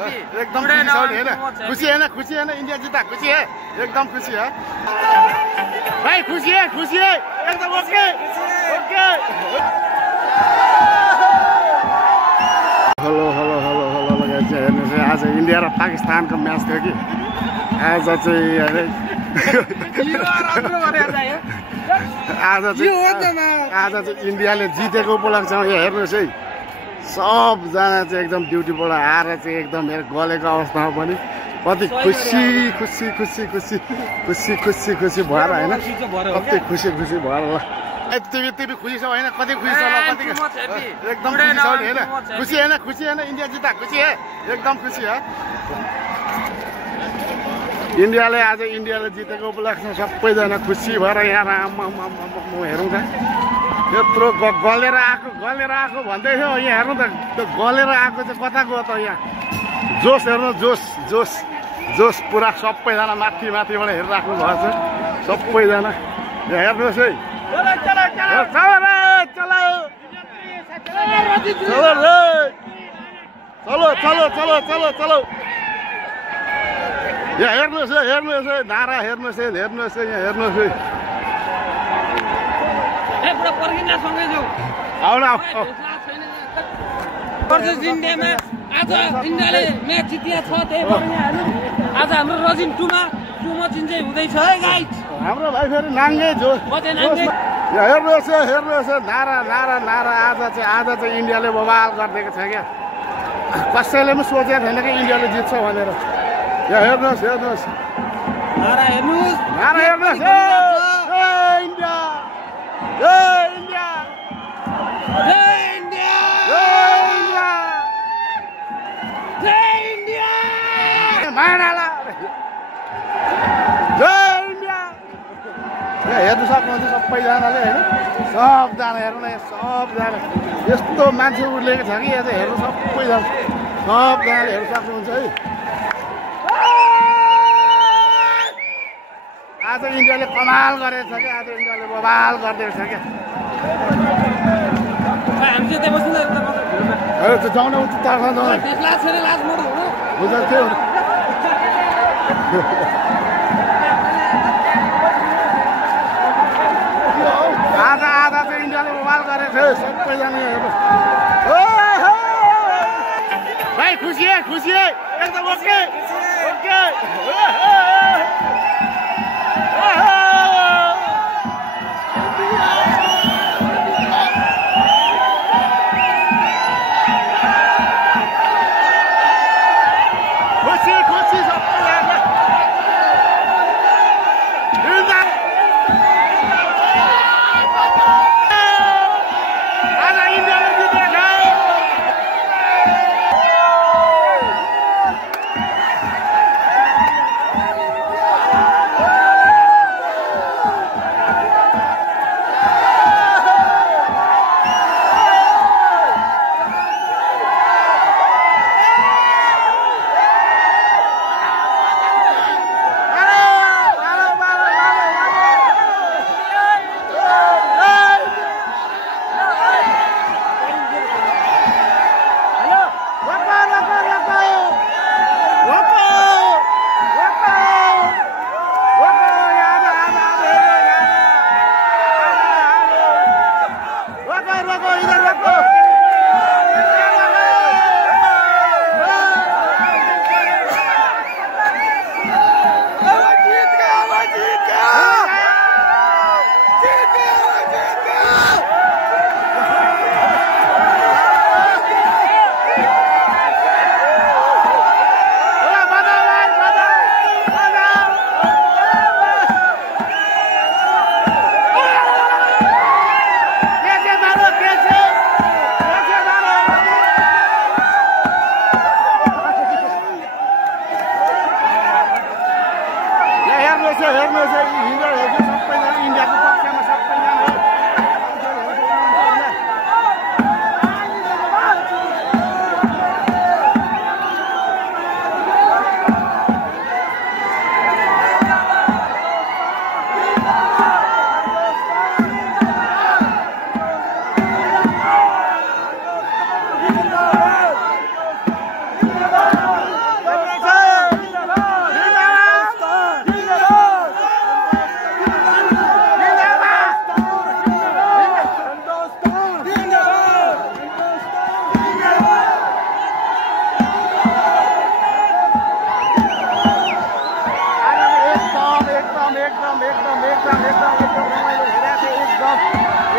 एकदम खुशी है ना, खुशी है ना, इंडिया जीता, खुशी है, एकदम खुशी है भाई, खुशी है एकदम, okay okay. Hello hello hello hello लगाइन्छ हेर्नुहोस्, आज इन्डिया र पाकिस्तानको म्याच थियो कि आज चाहिँ आज चाहिँ इन्डियाले जितेको उपलक्ष्यमा यहाँ हेर्नुहोस् है, सबजना चाहिँ एकदम ड्युटीबाट आएर चाहिँ एकदम मेरो गलेको अवस्थामा पनि कति खुसी खुसी खुसी खुसी खुसी खुसी खुसी भएर होइन, कति खुसी खुसी भएर ल तिमी खुसी छौ होइन, कति खुसी छ ल, कति एकदम खुसी छौ नि होइन, खुसी है ना, इन्डिया जिता, खुसी है एकदम खुसी है। इन्डियाले आज जितेको उपलक्ष्यमा सबैजना खुसी भएर यहाँ हेरौँ त, यत्रो गलेर आएको भन्दै थियो, यहाँ हेर्नु त त्यो गलेर आएको चाहिँ कता गयो त, यहाँ जोस हेर्नु, जोस जोस जोस पुरा सबैजना माथिबाट हेरिराख्नु भएको छ सबैजना, यहाँ हेर्नुहोस् है, चलो यहाँ हेर्नुहोस् है, नारा हेर्नुहोस् है, यहाँ हेर्नुहोस् है, इन्डियामा आज इन्डियाले म्याच जितेको छ, त्यही भएर यहाँ हेर्नु आज हाम्रो रजिन टुमा जुन चाहिँ हुँदैछ है गाइस, हाम्रो भाइ फेरि नाङ्गे जो हेर्नुहोस् है, नारा आज चाहिँ इन्डियाले बवाल गरिदिएको छ क्या, कसैले पनि सोचेको थिएन कि इन्डियाले जित्छ भनेर, यहाँ हेर्नुहोस् नारा हेर्नुहोस्, इन्डिया हेर्नु सक्नुहुन्छ सबैजनाले होइन, सबजना हेर्नु न, सबजना यस्तो मान्छे उर्लेको छ कि यहाँ चाहिँ हेर्नु सबजनाले हेर्नु सक्नुहुन्छ है। आज इन्डियाले कमाल गरेको छ क्या, आज इन्डियाले बवाल गरिदिएको छ क्या, जाउन थियो आज चाहिँ इन्डियाले बवाल गरेको थियो सबैजना हेर्नु भाइ, खुसी है एकदम, ओके ओके।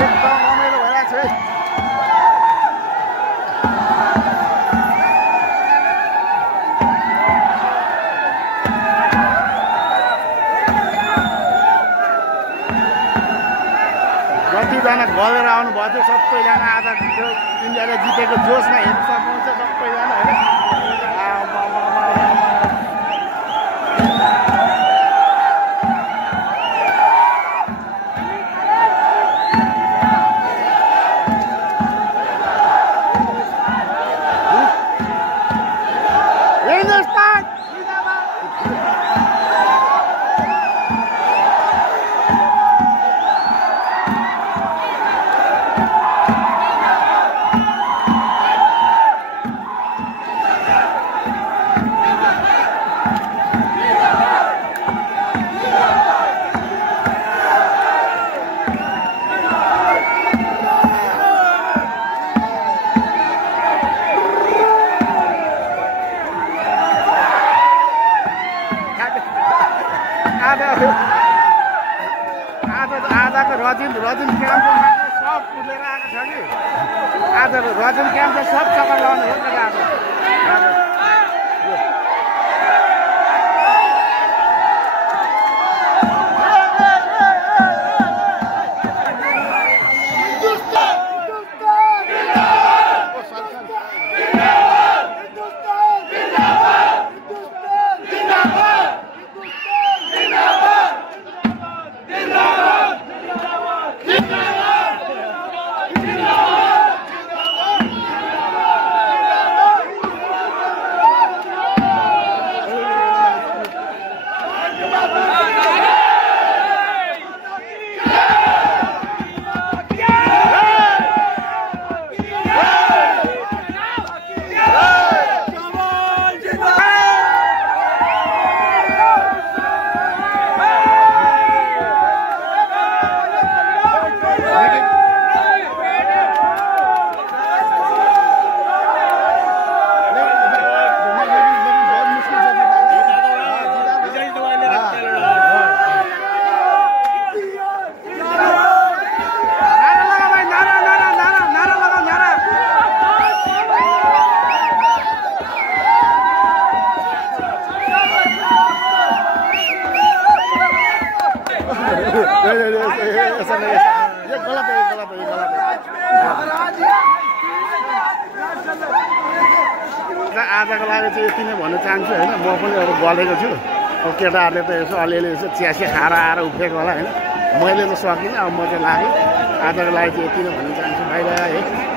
एकदम रमाइलो भइरहेको छ है। जतिजना गलेर आउनुभएको थियो सबैजना आज त्यो इन्डियाले जितेको जोसमा हेर्न सक्नुहुन्छ सबैजना होइन। आजको रजिन क्याम्पमा सब कुदेर आएको छ कि आज रजिन क्याम्प त सब चक्कर लाउनु हो नि आज। आजको लागि चाहिँ यति नै भन्न चाहन्छु होइन। म पनि अब गलेको छु। अब केटाहरूले त यसो अलिअलि यसो चियासी खाएर आएर उठेको होला होइन। मैले त सकिनँ अब म चाहिँ लागेँ। आजको लागि चाहिँ यति नै भन्न चाहन्छु। बाई बाई है।